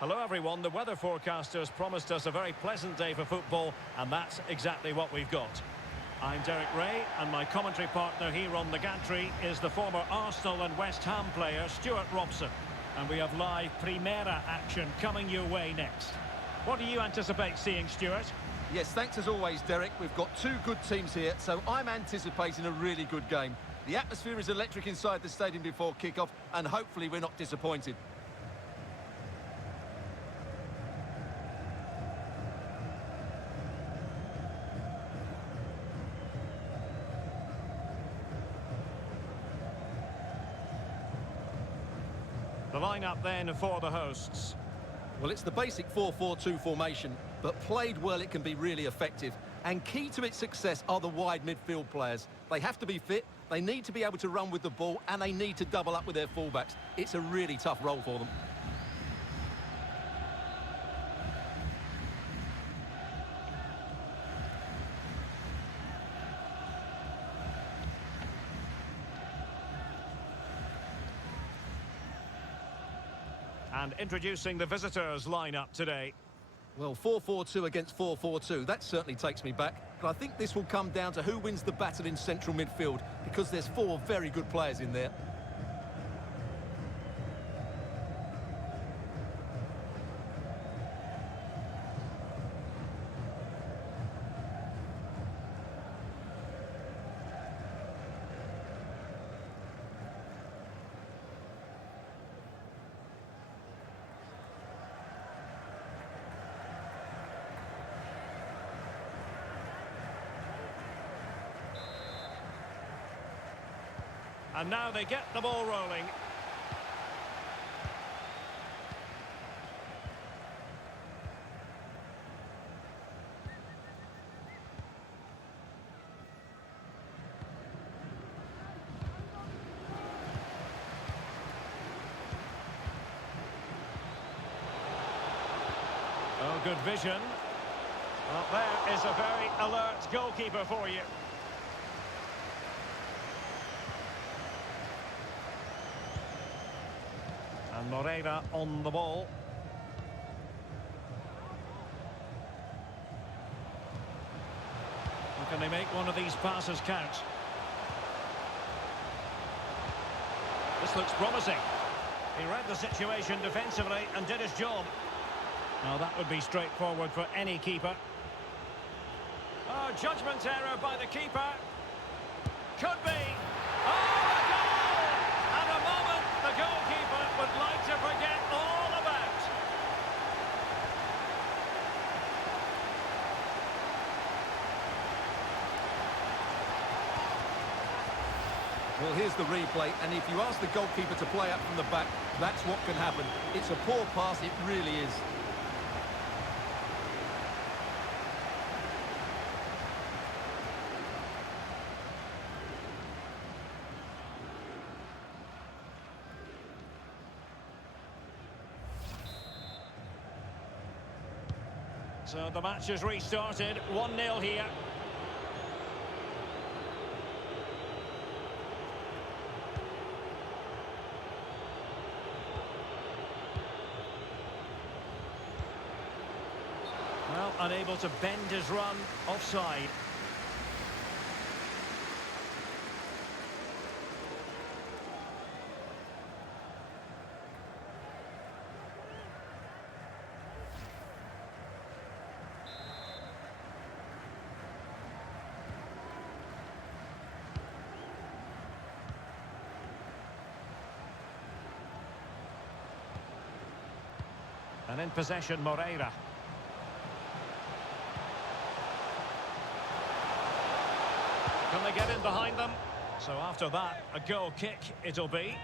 Hello everyone, the weather forecasters promised us a very pleasant day for football, and that's exactly what we've got. I'm Derek Ray, and my commentary partner here on the gantry is the former Arsenal and West Ham player Stuart Robson. And we have live Primera action coming your way next. What do you anticipate seeing, Stuart? Yes, thanks as always, Derek. We've got two good teams here, so I'm anticipating a really good game. The atmosphere is electric inside the stadium before kick-off, and hopefully we're not disappointed. The lineup then for the hosts. Well, it's the basic 4-4-2 formation, but played well it can be really effective. And key to its success are the wide midfield players. They have to be fit, they need to be able to run with the ball, and they need to double up with their fullbacks. It's a really tough role for them. And introducing the visitors' lineup today. Well, 4-4-2 against 4-4-2, that certainly takes me back. But I think this will come down to who wins the battle in central midfield, because there's four very good players in there. And now they get the ball rolling. Oh, good vision. Well, there is a very alert goalkeeper for you. And Moreira on the ball. How can they make one of these passes count? This looks promising. He read the situation defensively and did his job. Now that would be straightforward for any keeper. Oh, judgment error by the keeper. Could be. Oh, a goal! And a moment the goalkeeper would like to forget all about. Well, here's the replay, and if you ask the goalkeeper to play up from the back, that's what can happen. It's a poor pass, it really is. So the match has restarted, 1-0 here. Well, unable to bend his run, offside. And in possession, Moreira. Can they get in behind them? So after that, a goal kick it'll be.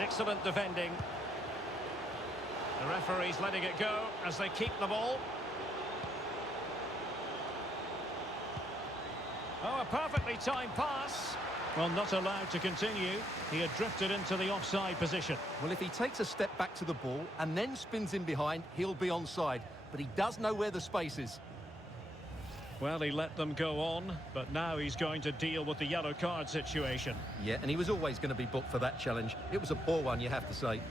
Excellent defending. The referee's letting it go as they keep the ball. Oh, a perfectly timed pass. Well, not allowed to continue. He had drifted into the offside position. Well, if he takes a step back to the ball and then spins in behind, he'll be onside. But he does know where the space is. Well, he let them go on, but now he's going to deal with the yellow card situation. Yeah, and he was always going to be booked for that challenge. It was a poor one, you have to say.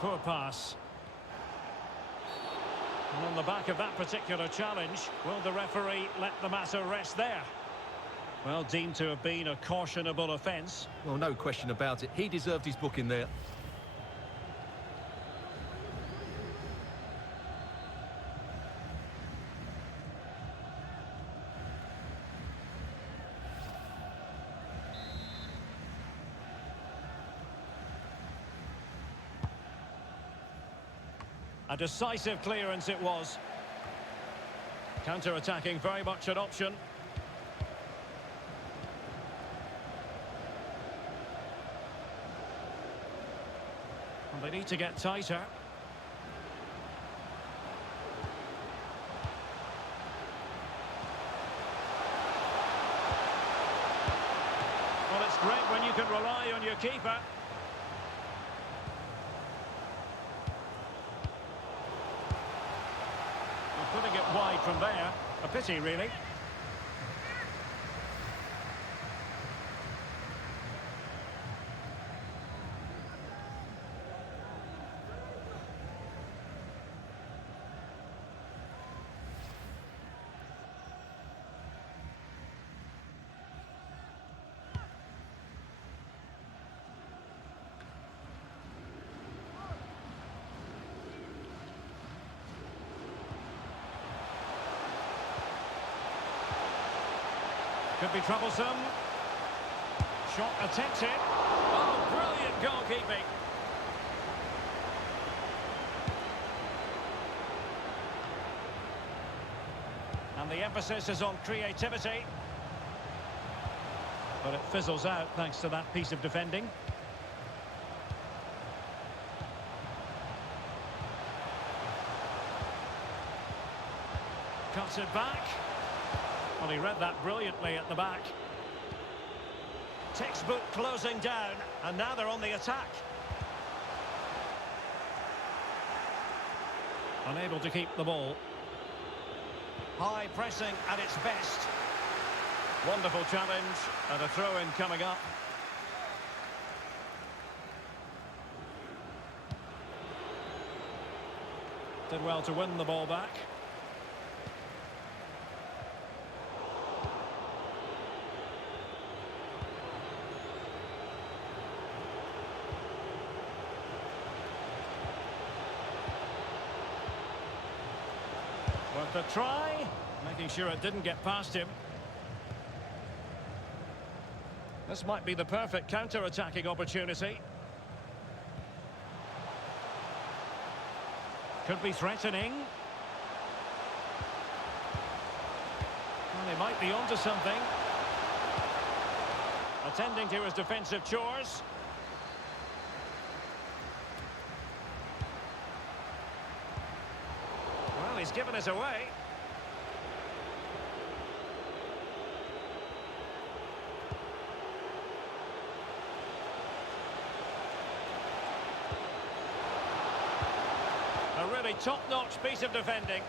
Poor pass. And on the back of that particular challenge, will the referee let the matter rest there? Well, deemed to have been a cautionable offence. Well, no question about it. He deserved his booking there. A decisive clearance it was. Counter-attacking, very much an option. And they need to get tighter. Well, it's great when you can rely on your keeper. Putting it wide from there. A pity, really. Could be troublesome. Shot attempted. Oh, brilliant goalkeeping. And the emphasis is on creativity. But it fizzles out thanks to that piece of defending. Cuts it back. Well, he read that brilliantly at the back. Textbook closing down, and now they're on the attack. Unable to keep the ball. High pressing at its best. Wonderful challenge, and a throw-in coming up. Did well to win the ball back. Worth a try, making sure it didn't get past him. This might be the perfect counter-attacking opportunity. Could be threatening. Well, he might be onto something. Attending to his defensive chores. Well, he's given us away. A really top-notch piece of defending.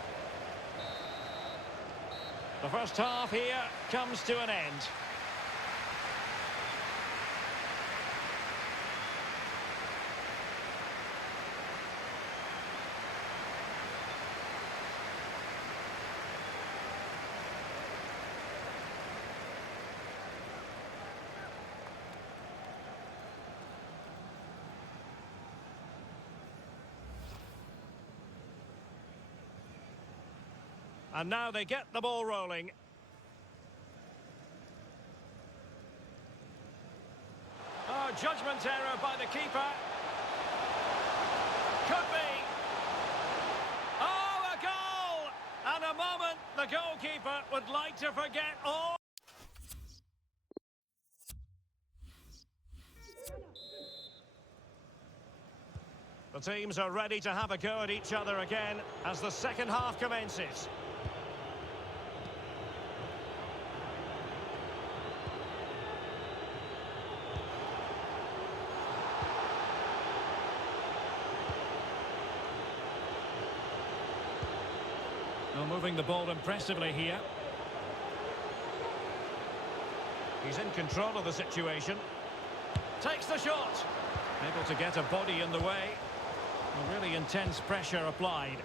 The first half here comes to an end. And now they get the ball rolling. Oh, judgment error by the keeper. Could be. Oh, a goal! And a moment the goalkeeper would like to forget all. The teams are ready to have a go at each other again as the second half commences. Well, moving the ball impressively here. He's in control of the situation. Takes the shot. Able to get a body in the way. A really intense pressure applied.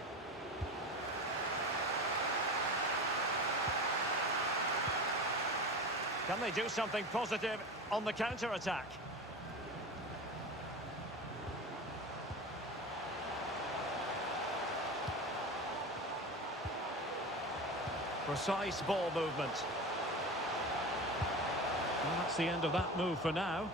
Can they do something positive on the counter-attack? Precise ball movement. Well, that's the end of that move for now.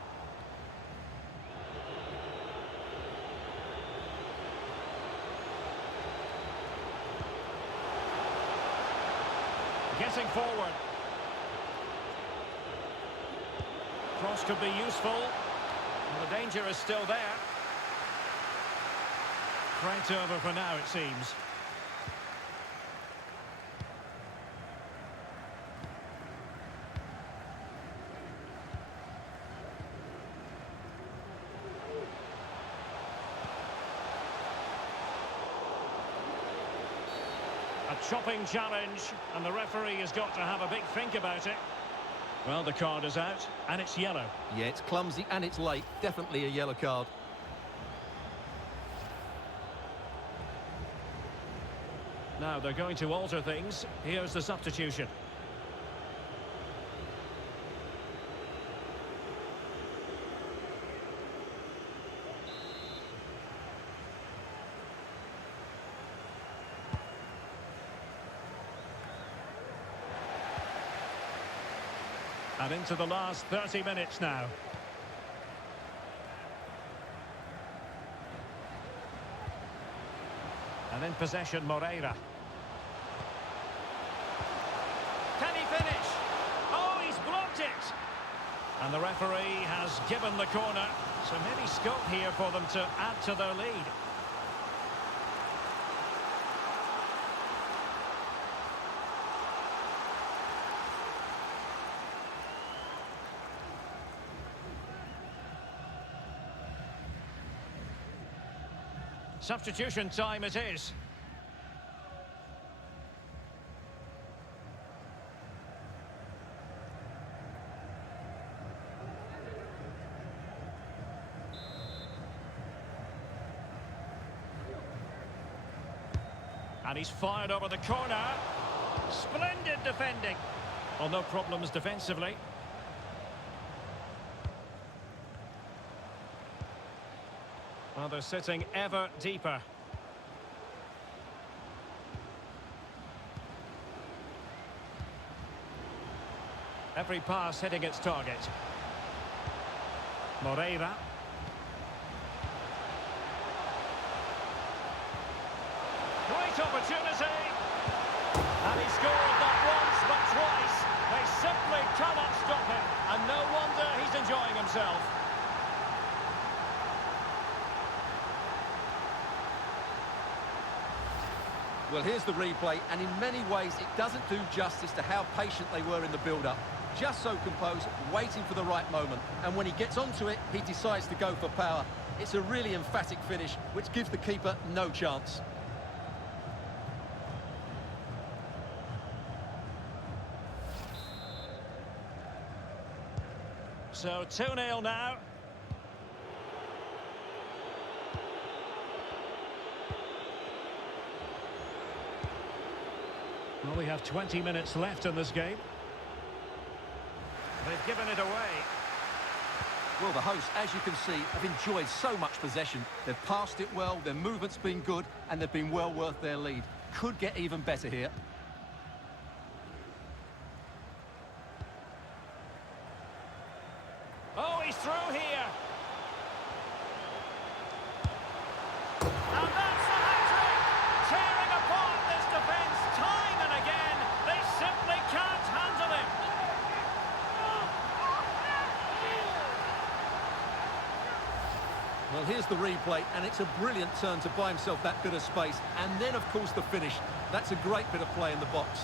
Getting forward. Cross could be useful. And the danger is still there. Threat over for now, it seems. A chopping challenge, and the referee has got to have a big think about it. Well, the card is out, and it's yellow. Yeah, it's clumsy and it's late. Definitely a yellow card. Now they're going to alter things. Here's the substitution. And into the last 30 minutes now. And in possession, Moreira. Can he finish? Oh, he's blocked it! And the referee has given the corner. So maybe scope here for them to add to their lead. Substitution time it is. And he's fired over the corner. Splendid defending. Well, no problems defensively. Well, they're sitting ever deeper. Every pass hitting its target. Moreira. Great opportunity. And he scored not once but twice. They simply cannot stop him. And no wonder he's enjoying himself. Well, here's the replay, and in many ways it doesn't do justice to how patient they were in the build-up. Just so composed, waiting for the right moment. And when he gets onto it, he decides to go for power. It's a really emphatic finish, which gives the keeper no chance. So 2-0 now. Well, we have 20 minutes left in this game. They've given it away. Well, the hosts, as you can see, have enjoyed so much possession. They've passed it well, their movement's been good, and they've been well worth their lead. Could get even better here. through here. And that's the hat-trick! Tearing apart this defence time and again. They simply can't handle him. Well, here's the replay, and it's a brilliant turn to buy himself that bit of space. And then, of course, the finish. That's a great bit of play in the box.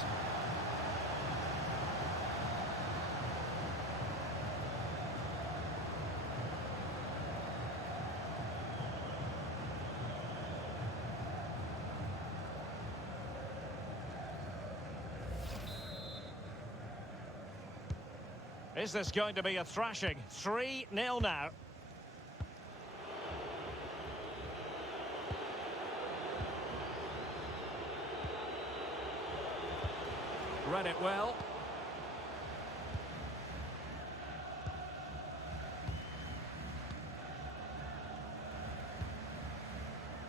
Is this going to be a thrashing? 3-0 now. Read it well.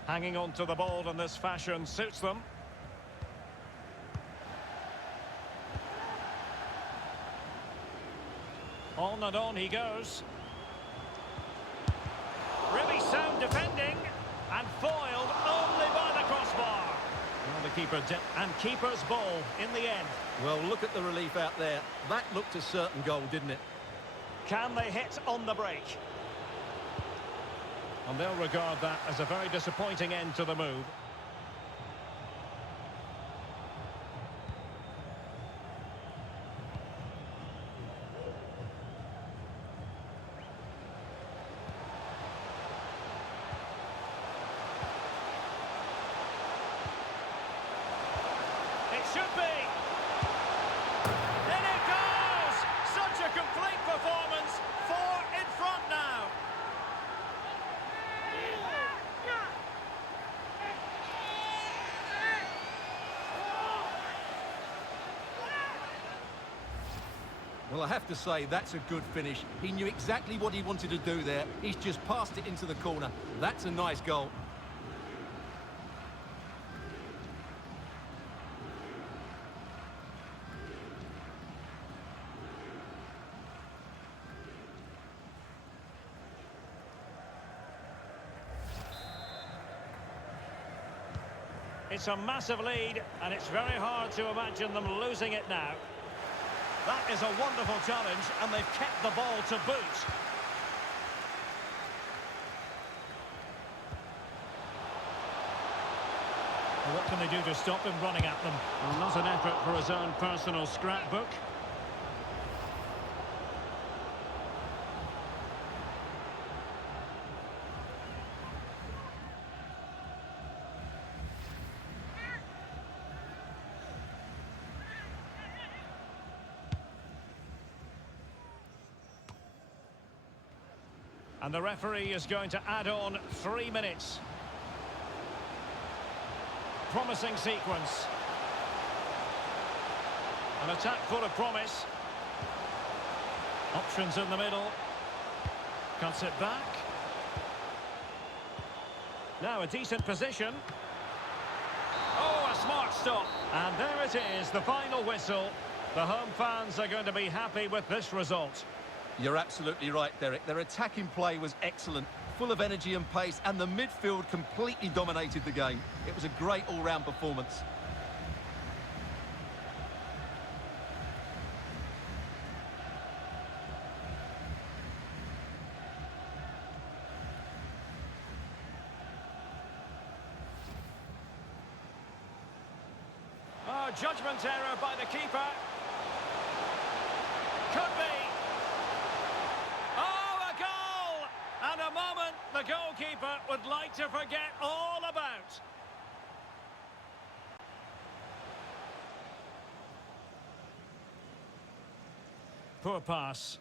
Hanging on to the ball in this fashion suits them. On and on he goes. Really sound defending. And foiled only by the crossbar. Well, the keeper did, and keeper's ball in the end. Well, look at the relief out there. That looked a certain goal, didn't it? Can they hit on the break? And they'll regard that as a very disappointing end to the move. It should be. In it goes! Such a complete performance. 4 in front now. Well, I have to say, that's a good finish. He knew exactly what he wanted to do there. He's just passed it into the corner. That's a nice goal. It's a massive lead, and it's very hard to imagine them losing it now. That is a wonderful challenge, and they've kept the ball to boot. Well, what can they do to stop him running at them? Well, not an effort for his own personal scrapbook. And the referee is going to add on 3 minutes. Promising sequence. An attack full of promise. Options in the middle. Cuts it back. Now a decent position. Oh, a smart stop. And there it is, the final whistle. The home fans are going to be happy with this result. You're absolutely right, Derek. Their attacking play was excellent, full of energy and pace, and the midfield completely dominated the game. It was a great all-round performance. Oh, judgment error by the keeper. Could be. And a moment the goalkeeper would like to forget all about. Poor pass.